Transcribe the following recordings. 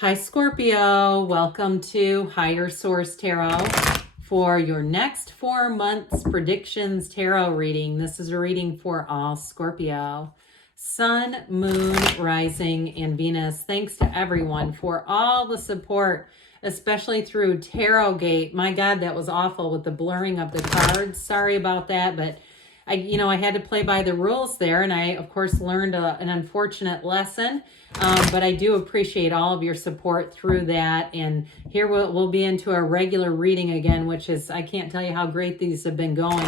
Hi, Scorpio. Welcome to Higher Source Tarot for your next 4 months predictions tarot reading. This is a reading for all Scorpio. Sun, Moon, Rising, and Venus. Thanks to everyone for all the support, especially through Tarot Gate. My God, that was awful with the blurring of the cards. Sorry about that, but I had to play by the rules there, and I, of course, learned an unfortunate lesson. But I do appreciate all of your support through that. And here we'll be into a regular reading again, which is, I can't tell you how great these have been going.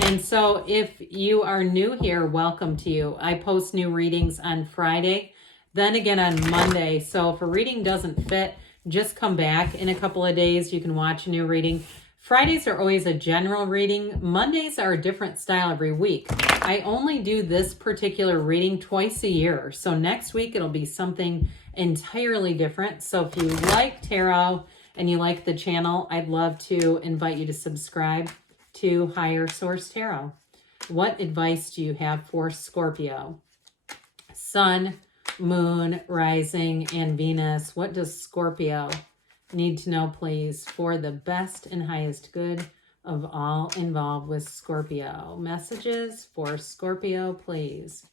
And so if you are new here, welcome to you. I post new readings on Friday, then again on Monday. So if a reading doesn't fit, just come back in a couple of days. You can watch a new reading. Fridays are always a general reading. Mondays are a different style every week. I only do this particular reading twice a year. So next week it'll be something entirely different. So if you like tarot and you like the channel, I'd love to invite you to subscribe to Higher Source Tarot. What advice do you have for Scorpio? Sun, Moon, Rising, and Venus. What does Scorpio need to know, please, for the best and highest good of all involved with Scorpio? Messages for Scorpio, please.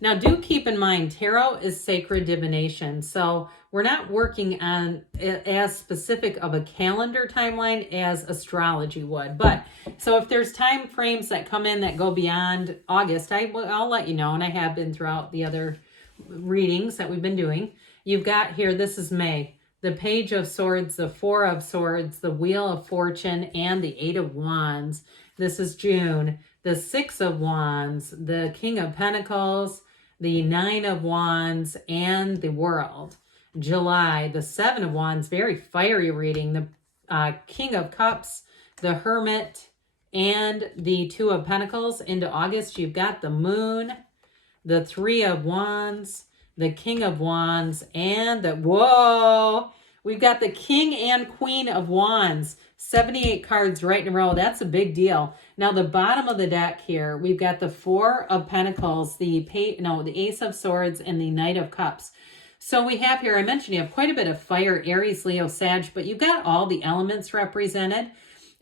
Now, do keep in mind, tarot is sacred divination, so we're not working on as specific of a calendar timeline as astrology would. But so if there's time frames that come in that go beyond August, I'll let you know, and I have been throughout the other readings that we've been doing. You've got here, this is May. The Page of Swords, the Four of Swords, the Wheel of Fortune, and the Eight of Wands. This is June. The Six of Wands, the King of Pentacles, the Nine of Wands, and the World. July, the Seven of Wands, very fiery reading. The King of Cups, the Hermit, and the Two of Pentacles. Into August, you've got the Moon, the Three of Wands, the King of Wands, and we've got the King and Queen of Wands. 78 cards right in a row. That's a big deal. Now, the bottom of the deck here, we've got the Four of Pentacles, the Ace of Swords, and the Knight of Cups. So we have here, I mentioned you have quite a bit of fire, Aries, Leo, Sag, but you've got all the elements represented.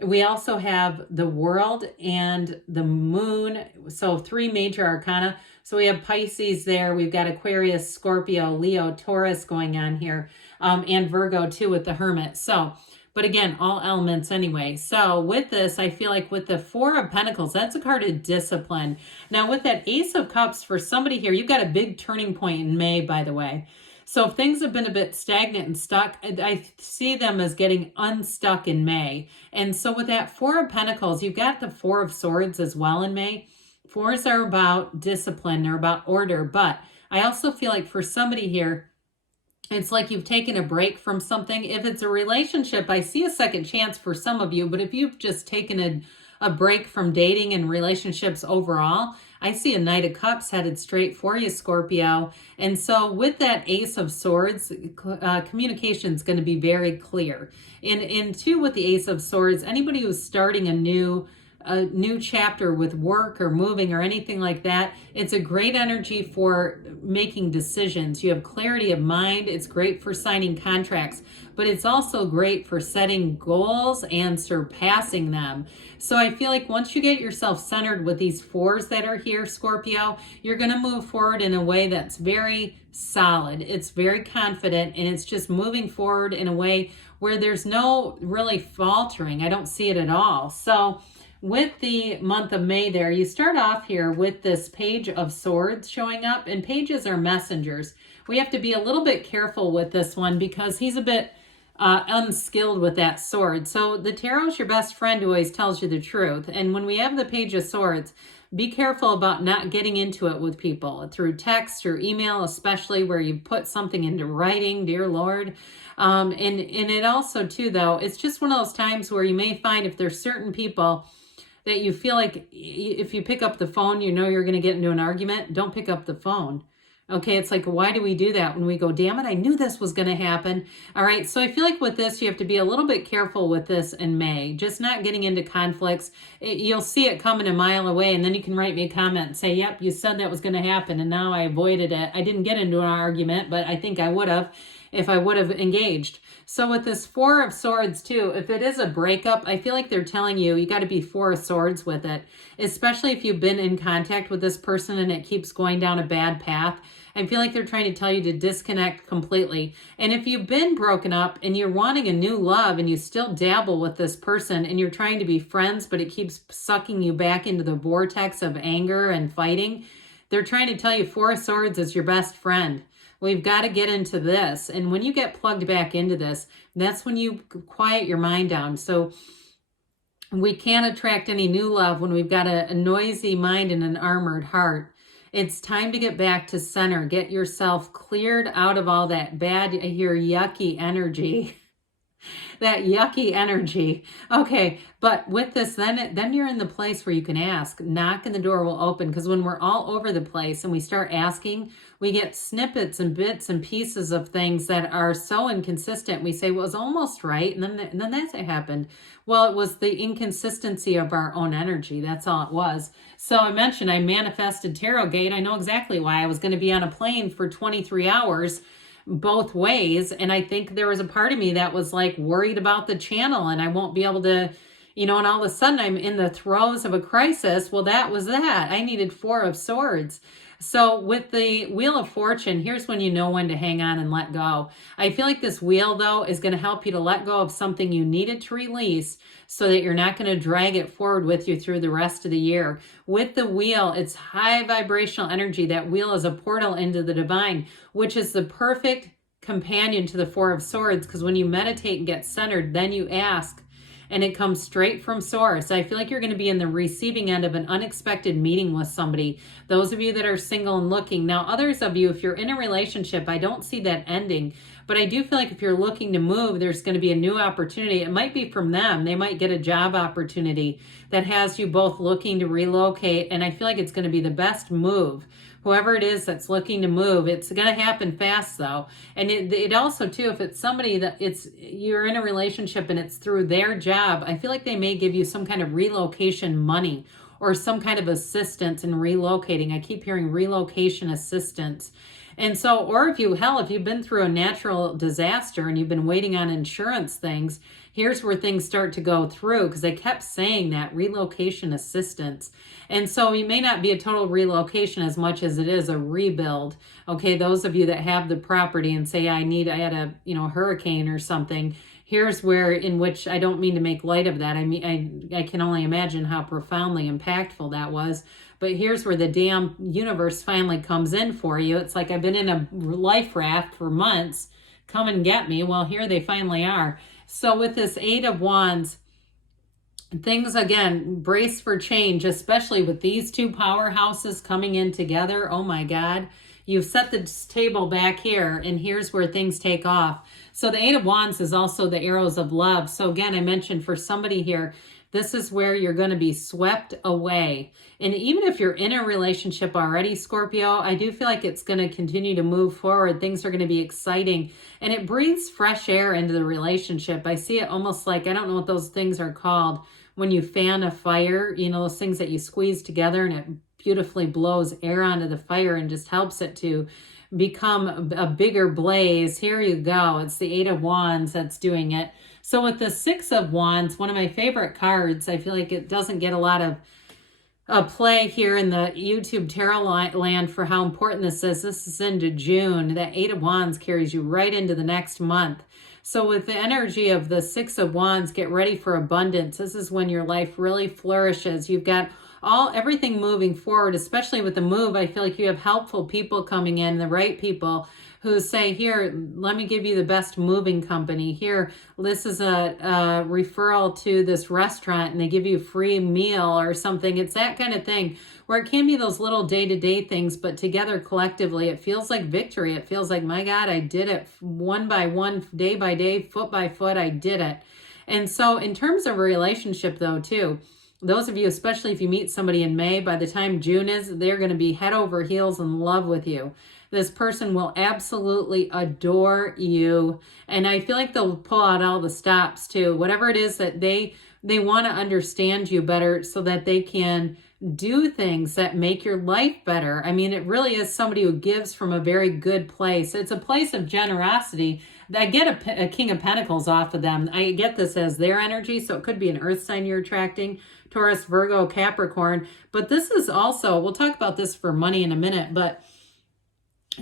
We also have the World and the Moon, so 3 major arcana. So we have Pisces there. We've got Aquarius, Scorpio, Leo, Taurus going on here, and Virgo too with the Hermit. So, but again, all elements anyway. So with this, I feel like with the Four of Pentacles, that's a card of discipline. Now with that Ace of Cups, for somebody here, you've got a big turning point in May, by the way. So if things have been a bit stagnant and stuck, I see them as getting unstuck in May. And so with that Four of Pentacles, you've got the Four of Swords as well in May. Fours are about discipline, they're about order. But I also feel like for somebody here, it's like you've taken a break from something. If it's a relationship, I see a second chance for some of you. But if you've just taken a break from dating and relationships overall, I see a Knight of Cups headed straight for you, Scorpio. And so with that Ace of Swords, communication is going to be very clear. And two, with the Ace of Swords, anybody who's starting a new chapter with work or moving or anything like that, it's a great energy for making decisions. You have clarity of mind. It's great for signing contracts, but it's also great for setting goals and surpassing them. So I feel like once you get yourself centered with these fours that are here, Scorpio, you're going to move forward in a way that's very solid. It's very confident, and it's just moving forward in a way where there's no really faltering. I don't see it at all. So with the month of May there, you start off here with this Page of Swords showing up, and pages are messengers. We have to be a little bit careful with this one because he's a bit unskilled with that sword. So the tarot's your best friend who always tells you the truth. And when we have the Page of Swords, be careful about not getting into it with people through text or email, especially where you put something into writing, dear Lord. And it also too, though, it's just one of those times where you may find if there's certain people that you feel like if you pick up the phone, you know you're going to get into an argument, don't pick up the phone. Okay, it's like, why do we do that when we go, damn it, I knew this was going to happen. All right, so I feel like with this, you have to be a little bit careful with this in May, just not getting into conflicts. You'll see it coming a mile away, and then you can write me a comment and say, yep, you said that was going to happen, and now I avoided it. I didn't get into an argument, but I think I would have. if I would have engaged. So with this Four of Swords too, if it is a breakup, I feel like they're telling you, you got to be Four of Swords with it, especially if you've been in contact with this person and it keeps going down a bad path. I feel like they're trying to tell you to disconnect completely. And if you've been broken up and you're wanting a new love and you still dabble with this person and you're trying to be friends, but it keeps sucking you back into the vortex of anger and fighting, they're trying to tell you Four of Swords is your best friend. We've got to get into this. And when you get plugged back into this, that's when you quiet your mind down. So we can't attract any new love when we've got a noisy mind and an armored heart. It's time to get back to center. Get yourself cleared out of all that bad, I hear yucky energy. That yucky energy. Okay, but with this, then you're in the place where you can ask. Knock and the door will open, because when we're all over the place and we start asking, we get snippets and bits and pieces of things that are so inconsistent. We say, well, it was almost right, and then that happened. Well, it was the inconsistency of our own energy. That's all it was. So I mentioned I manifested Tarot Gate. I know exactly why. I was going to be on a plane for 23 hours both ways. And I think there was a part of me that was like worried about the channel and I won't be able to, and all of a sudden I'm in the throes of a crisis. Well, that was that. I needed Four of Swords. So with the Wheel of Fortune, here's when you know when to hang on and let go. I feel like this wheel, though, is going to help you to let go of something you needed to release so that you're not going to drag it forward with you through the rest of the year. With the wheel, it's high vibrational energy. That wheel is a portal into the divine, which is the perfect companion to the Four of Swords, because when you meditate and get centered, then you ask, and it comes straight from source. I feel like you're going to be in the receiving end of an unexpected meeting with somebody. Those of you that are single and looking. Now, others of you, if you're in a relationship, I don't see that ending. But I do feel like if you're looking to move, there's going to be a new opportunity. It might be from them. They might get a job opportunity that has you both looking to relocate. And I feel like it's going to be the best move. Whoever it is that's looking to move, it's going to happen fast though. And it also too, if it's somebody that you're in a relationship and it's through their job, I feel like they may give you some kind of relocation money or some kind of assistance in relocating. I keep hearing relocation assistance. And so, or if you've been through a natural disaster and you've been waiting on insurance things, here's where things start to go through, because they kept saying that relocation assistance. And so you may not be a total relocation as much as it is a rebuild. Okay, those of you that have the property and say, I had a hurricane or something, here's where, in which I don't mean to make light of that. I mean, I can only imagine how profoundly impactful that was. But here's where the damn universe finally comes in for you. It's like I've been in a life raft for months. Come and get me. Well, here they finally are. So with this Eight of Wands, things, again, brace for change, especially with these two powerhouses coming in together. Oh my God. You've set the table back here, and here's where things take off. So the Eight of Wands is also the arrows of love. So again, I mentioned for somebody here, this is where you're going to be swept away. And even if you're in a relationship already, Scorpio, I do feel like it's going to continue to move forward. Things are going to be exciting. And it breathes fresh air into the relationship. I see it almost like, I don't know what those things are called, when you fan a fire, those things that you squeeze together and it beautifully blows air onto the fire and just helps it to become a bigger blaze. Here you go. It's the Eight of Wands that's doing it. So with the Six of Wands, one of my favorite cards, I feel like it doesn't get a lot of play here in the YouTube tarot land for how important this is. This is into June. That Eight of Wands carries you right into the next month. So with the energy of the Six of Wands, get ready for abundance. This is when your life really flourishes. You've got everything moving forward, especially with the move. I feel like you have helpful people coming in, the right people who say, here, let me give you the best moving company. Here, this is a referral to this restaurant and they give you a free meal or something. It's that kind of thing where it can be those little day-to-day things, but together collectively, it feels like victory. It feels like, my God, I did it one by one, day by day, foot by foot, I did it. And so in terms of a relationship though, too, those of you, especially if you meet somebody in May, by the time June is, they're going to be head over heels in love with you. This person will absolutely adore you. And I feel like they'll pull out all the stops too. Whatever it is that they want to understand you better so that they can do things that make your life better. I mean, it really is somebody who gives from a very good place. It's a place of generosity. I get a King of Pentacles off of them. I get this as their energy, so it could be an earth sign you're attracting, Taurus, Virgo, Capricorn. But this is also, we'll talk about this for money in a minute, but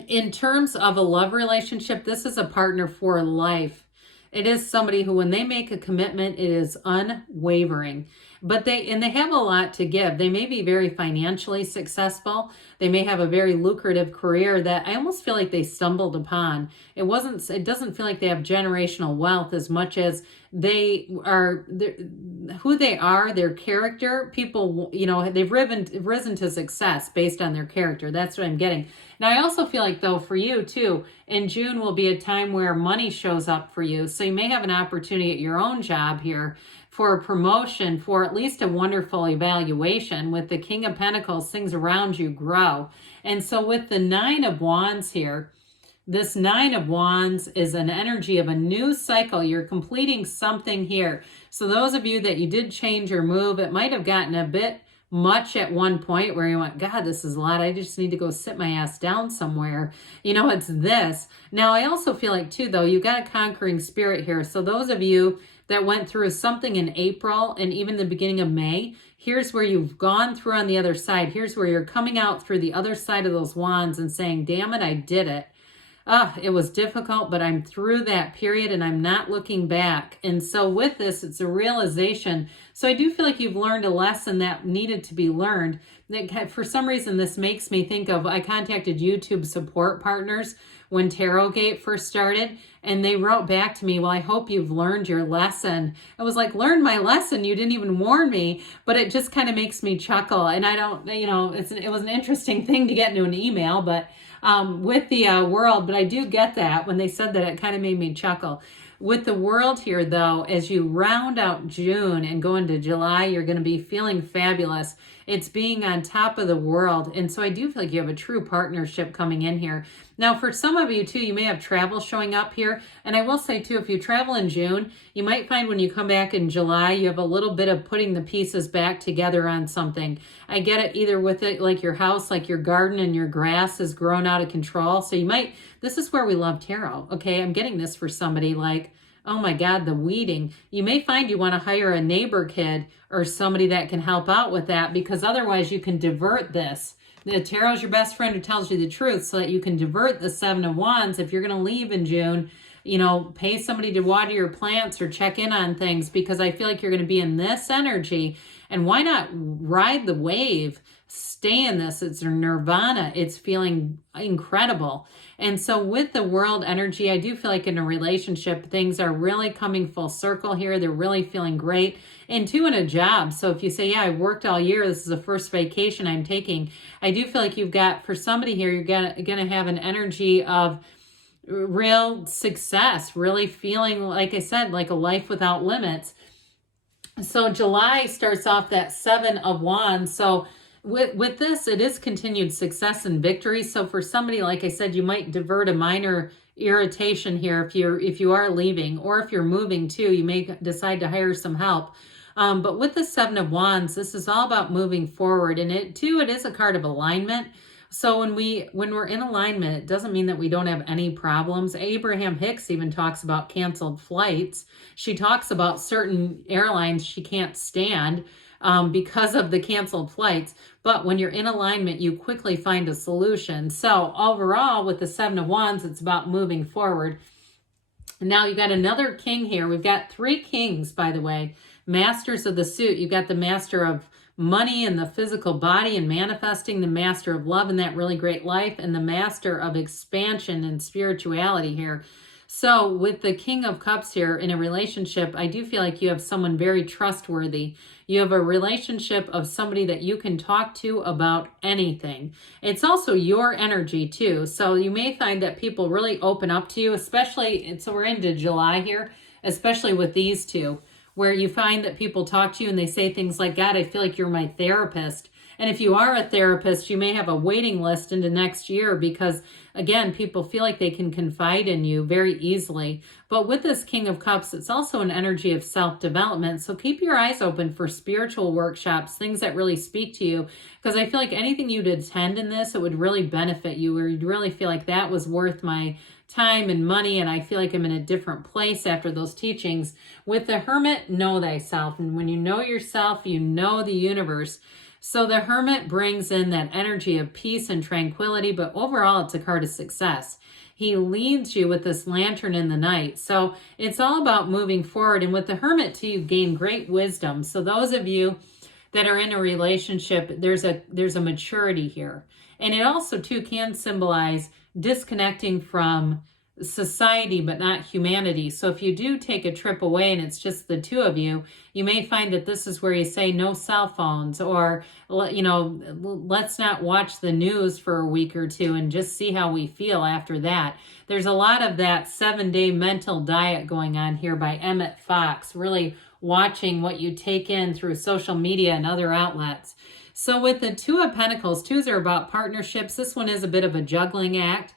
in terms of a love relationship, this is a partner for life. It is somebody who, when they make a commitment, it is unwavering. But they have a lot to give. They may be very financially successful. They may have a very lucrative career that I almost feel like they stumbled upon. It doesn't feel like they have generational wealth as much as they are who they are, their character. People, they've risen to success based on their character. That's what I'm getting. Now, I also feel like, though, for you, too, in June will be a time where money shows up for you. So you may have an opportunity at your own job here for a promotion, for at least a wonderful evaluation. With the King of Pentacles, things around you grow. And so with the Nine of Wands here, this Nine of Wands is an energy of a new cycle. You're completing something here. So those of you that you did change your move, it might have gotten a bit much at one point where you went, God, this is a lot. I just need to go sit my ass down somewhere. It's this. Now, I also feel like, too, though, you got a conquering spirit here. So those of you that went through something in April and even the beginning of May, here's where you've gone through on the other side. Here's where you're coming out through the other side of those wands and saying, damn it, I did it. It was difficult, but I'm through that period and I'm not looking back. And so with this, it's a realization. So I do feel like you've learned a lesson that needed to be learned. For some reason, this makes me think of, I contacted YouTube support partners when Tarot Gate first started, and they wrote back to me, well, I hope you've learned your lesson. I was like, learn my lesson? You didn't even warn me. But it just kind of makes me chuckle. And I don't, it was an interesting thing to get into an email, but with the world, but I do get that. When they said that, it kind of made me chuckle. With the world here, though, as you round out June and go into July, you're going to be feeling fabulous. It's being on top of the world. And so I do feel like you have a true partnership coming in here. Now, for some of you, too, you may have travel showing up here. And I will say, too, if you travel in June, you might find when you come back in July, you have a little bit of putting the pieces back together on something. I get it either with it like your house, like your garden and your grass has grown out of control. So you might, this is where we love tarot. Okay, I'm getting this for somebody like, oh my God, the weeding. You may find you want to hire a neighbor kid or somebody that can help out with that, because otherwise you can divert this. The tarot is your best friend who tells you the truth, so that you can divert the Seven of Wands. If you're going to leave in June, pay somebody to water your plants or check in on things, because I feel like you're going to be in this energy. And why not ride the wave? Stay in this. It's nirvana. It's feeling incredible. And so with the world energy, I do feel like in a relationship, things are really coming full circle here. They're really feeling great. And two, in a job. So if you say, yeah, I worked all year, this is the first vacation I'm taking. I do feel like you've got, for somebody here, you're going to have an energy of real success, really feeling, like I said, like a life without limits. So July starts off that Seven of Wands. So with this, it is continued success and victory. So for somebody, like I said, you might divert a minor irritation here if you are leaving, or if you're moving too, you may decide to hire some help. But with the Seven of Wands, this is all about moving forward. And it is a card of alignment. So when we're in alignment, it doesn't mean that we don't have any problems. Abraham Hicks even talks about canceled flights. She talks about certain airlines she can't stand because of the canceled flights. But when you're in alignment, you quickly find a solution. So overall, with the Seven of Wands, it's about moving forward. Now you got another king here. We've got three kings, by the way. Masters of the suit. You've got the master of money and the physical body and manifesting, the master of love and that really great life, and the master of expansion and spirituality here. So with the King of Cups here in a relationship, I do feel like you have someone very trustworthy. You have a relationship of somebody that you can talk to about anything. It's also your energy too. So you may find that people really open up to you, especially, so we're into July here, especially with these two, where you find that people talk to you and they say things like, God, I feel like you're my therapist. And if you are a therapist, you may have a waiting list into next year because, again, people feel like they can confide in you very easily. But with this King of Cups, it's also an energy of self-development. So keep your eyes open for spiritual workshops, things that really speak to you. Because I feel like anything you'd attend in this, it would really benefit you, or you'd really feel like that was worth my time and money, and I feel like I'm in a different place after those teachings. With the Hermit, know thyself. And when you know yourself, you know the universe. So the Hermit brings in that energy of peace and tranquility, but overall it's a card of success. He leads you with this lantern in the night. So it's all about moving forward. And with the Hermit too, you gain great wisdom. So those of you that are in a relationship, there's a maturity here. And it also too can symbolize disconnecting from society but not humanity. So if you do take a trip away and it's just the two of you, you may find that this is where you say no cell phones, or, you know, let's not watch the news for a week or two and just see how we feel after that. There's a lot of that 7-day mental diet going on here by Emmett Fox, really watching what you take in through social media and other outlets. So with the Two of Pentacles, twos are about partnerships. This one is a bit of a juggling act.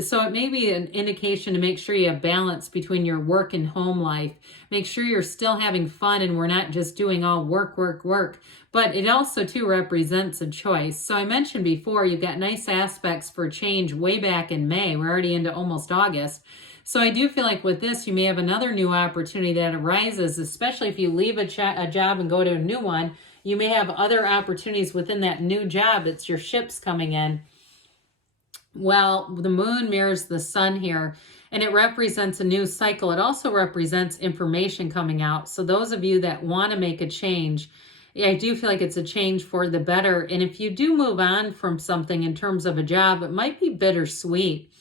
So it may be an indication to make sure you have balance between your work and home life. Make sure you're still having fun and we're not just doing all work, work, work. But it also too represents a choice. So I mentioned before, you've got nice aspects for change way back in May. We're already into almost August. So I do feel like with this, you may have another new opportunity that arises, especially if you leave a job and go to a new one. You may have other opportunities within that new job. It's your ships coming in. Well, the moon mirrors the sun here, and it represents a new cycle. It also represents information coming out. So those of you that want to make a change, I do feel like it's a change for the better. And if you do move on from something in terms of a job, it might be bittersweet,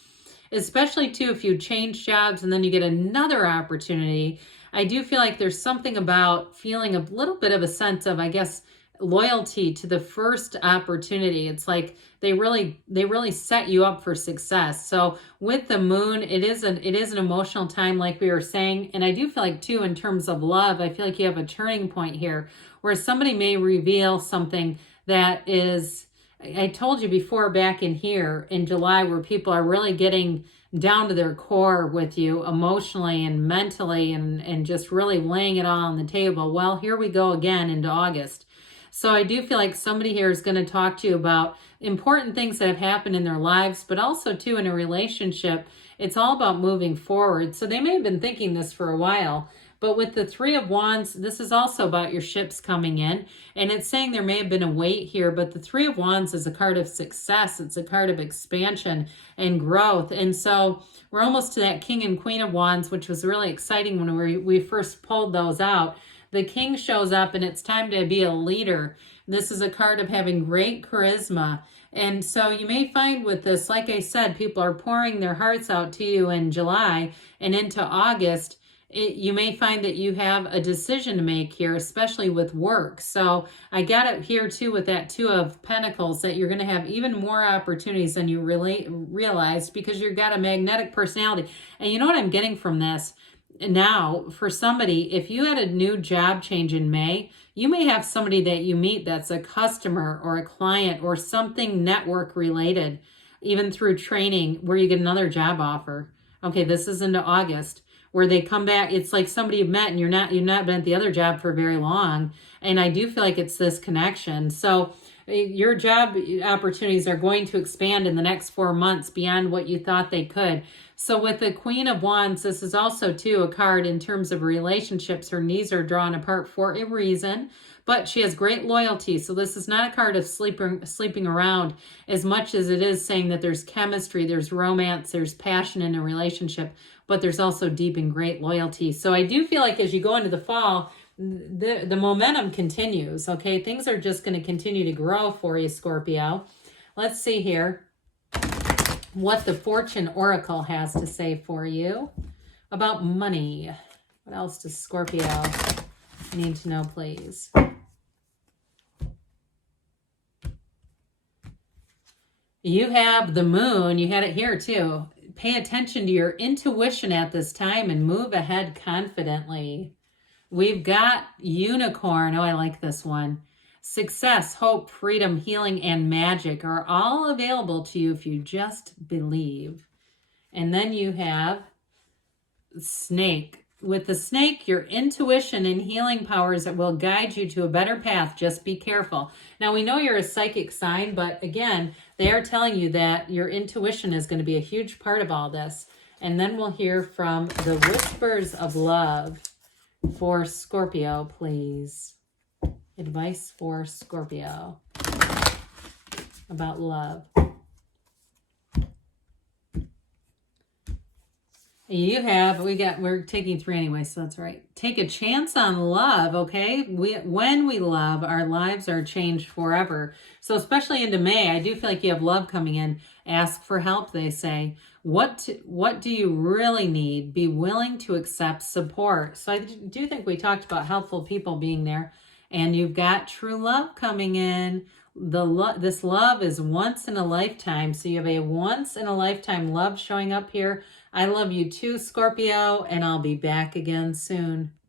especially too if you change jobs and then you get another opportunity. I do feel like there's something about feeling a little bit of a sense of, I guess, loyalty to the first opportunity. It's like they really set you up for success. So with the moon, it is an emotional time, like we were saying. And I do feel like too, in terms of love, I feel like you have a turning point here where somebody may reveal something that is, I told you before back in here in July, where people are really getting down to their core with you emotionally and mentally and just really laying it all on the table. Well, here we go again into August. So I do feel like somebody here is going to talk to you about important things that have happened in their lives, but also too in a relationship, it's all about moving forward. So they may have been thinking this for a while, but with the Three of Wands, this is also about your ships coming in. And it's saying there may have been a wait here, but the Three of Wands is a card of success. It's a card of expansion and growth. And so we're almost to that King and Queen of Wands, which was really exciting when we first pulled those out. The King shows up and it's time to be a leader. This is a card of having great charisma. And so you may find with this, like I said, people are pouring their hearts out to you in July and into August. You may find that you have a decision to make here, especially with work. So I got it here too with that Two of Pentacles, that you're going to have even more opportunities than you really realized because you've got a magnetic personality. And you know what I'm getting from this? Now, for somebody, if you had a new job change in May, you may have somebody that you meet that's a customer or a client or something network related, even through training, where you get another job offer. Okay, this is into August, where they come back. It's like somebody you've met and you've not been at the other job for very long. And I do feel like it's this connection. So your job opportunities are going to expand in the next 4 months beyond what you thought they could. So with the Queen of Wands, this is also too a card in terms of relationships. Her knees are drawn apart for a reason, but she has great loyalty. So this is not a card of sleeping around as much as it is saying that there's chemistry, there's romance, there's passion in a relationship, but there's also deep and great loyalty. So I do feel like as you go into the fall, the momentum continues, okay? Things are just going to continue to grow for you, Scorpio. Let's see here what the Fortune Oracle has to say for you about money. What else does Scorpio need to know, please? You have the moon. You had it here too. Pay attention to your intuition at this time and move ahead confidently. We've got unicorn. Oh, I like this one. Success, hope, freedom, healing, and magic are all available to you if you just believe. And then you have snake. With the snake, your intuition and healing powers that will guide you to a better path. Just be careful. Now, we know you're a psychic sign, but again, they are telling you that your intuition is going to be a huge part of all this. And then we'll hear from the whispers of love for Scorpio, please. Advice for Scorpio about love. We're taking 3 anyway, so that's right. Take a chance on love, okay? When we love, our lives are changed forever. So especially into May, I do feel like you have love coming in. Ask for help, they say. What do you really need? Be willing to accept support. So I do think we talked about helpful people being there. And you've got true love coming in. This love is once in a lifetime. So you have a once in a lifetime love showing up here. I love you too, Scorpio, and I'll be back again soon.